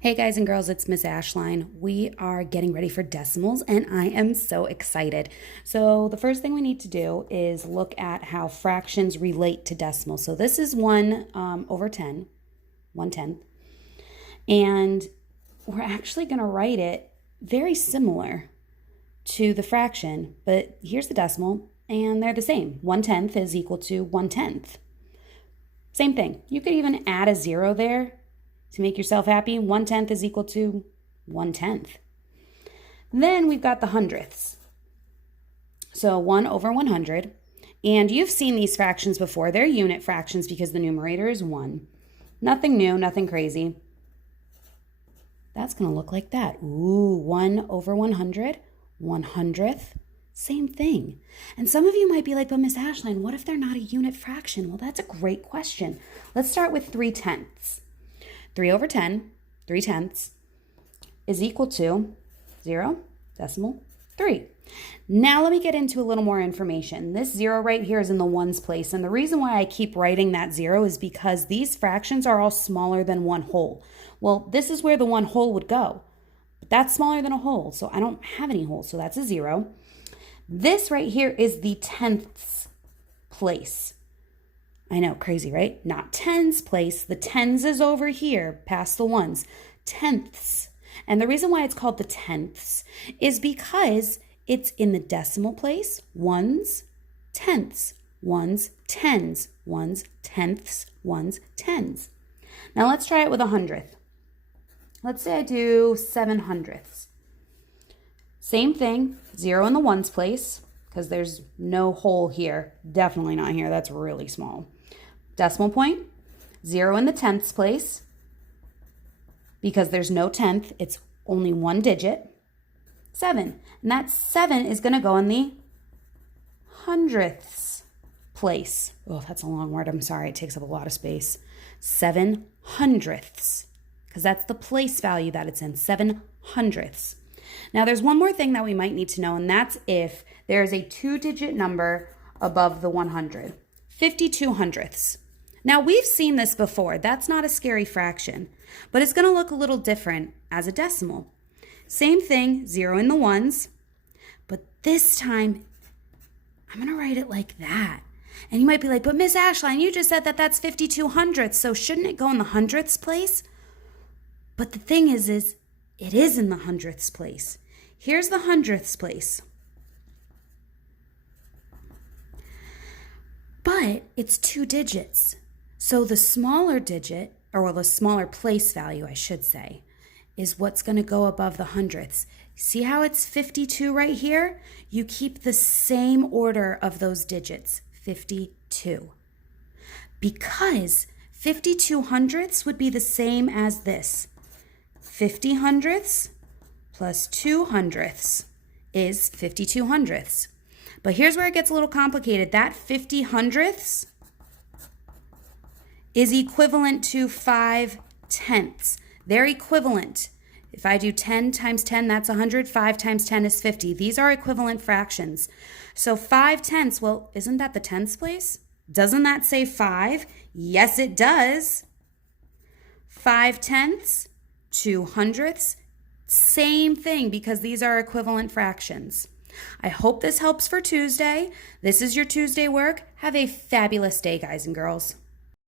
Hey guys and girls, it's Miss Ashline. We are getting ready for decimals and I am so excited. So the first thing we need to do is look at how fractions relate to decimals. So this is 1 over 10, 1/10. And we're actually going to write it very similar to the fraction, but here's the decimal and they're the same. 1/10 is equal to 1/10. Same thing. You could even add a 0 there to make yourself happy. 1/10 is equal to 1/10. Then we've got the hundredths. So 1 over 100. And you've seen these fractions before. They're unit fractions because the numerator is 1. Nothing new, nothing crazy. That's going to look like that. Ooh, 1 over 100, 100th. Same thing. And some of you might be like, but Miss Ashline, what if they're not a unit fraction? Well, that's a great question. Let's start with 3/10. 3 over 10, 3/10, is equal to 0, decimal, 3. Now let me get into a little more information. This 0 right here is in the ones place. And the reason why I keep writing that 0 is because these fractions are all smaller than 1 whole. Well, this is where the 1 whole would go. But that's smaller than a whole, so I don't have any holes, so that's a 0. This right here is the tenths place. I know, crazy, right? Not tens place. The tens is over here, past the ones. Tenths. And the reason why it's called the tenths is because it's in the decimal place. Ones, tenths. Ones, tens. Ones, tenths. Ones, tens. Now let's try it with a hundredth. Let's say I do 7/100. Same thing, 0 in the ones place, because there's no hole here. Definitely not here. That's really small. Decimal point, 0 in the tenths place, because there's no tenth. It's only one digit. 7. And that 7 is going to go in the hundredths place. Oh, that's a long word. I'm sorry. It takes up a lot of space. 7/100ths, because that's the place value that it's in. 7/100ths. Now, there's one more thing that we might need to know, and that's if there is a 2-digit number above the 100. 52/100ths. Now, we've seen this before. That's not a scary fraction, but it's going to look a little different as a decimal. Same thing, 0 in the ones, but this time I'm going to write it like that. And you might be like, but Miss Ashline, you just said that that's 52/100ths, so shouldn't it go in the hundredths place? But the thing is it is in the hundredths place. Here's the hundredths place. But it's 2 digits. So the smaller digit, or well, the smaller place value, I should say, is what's going to go above the hundredths. See how it's 52 right here? You keep the same order of those digits, 52. Because 52/100ths would be the same as this. 50/100ths plus 2/100ths is 52/100ths. But here's where it gets a little complicated. That 50/100ths is equivalent to 5/10ths. They're equivalent. If I do 10 times 10, that's 100. 5 times 10 is 50. These are equivalent fractions. So 5/10ths, well, isn't that the tenths place? Doesn't that say 5? Yes, it does. 5/10ths, 2/100ths, same thing because these are equivalent fractions. I hope this helps for Tuesday. This is your Tuesday work. Have a fabulous day, guys and girls.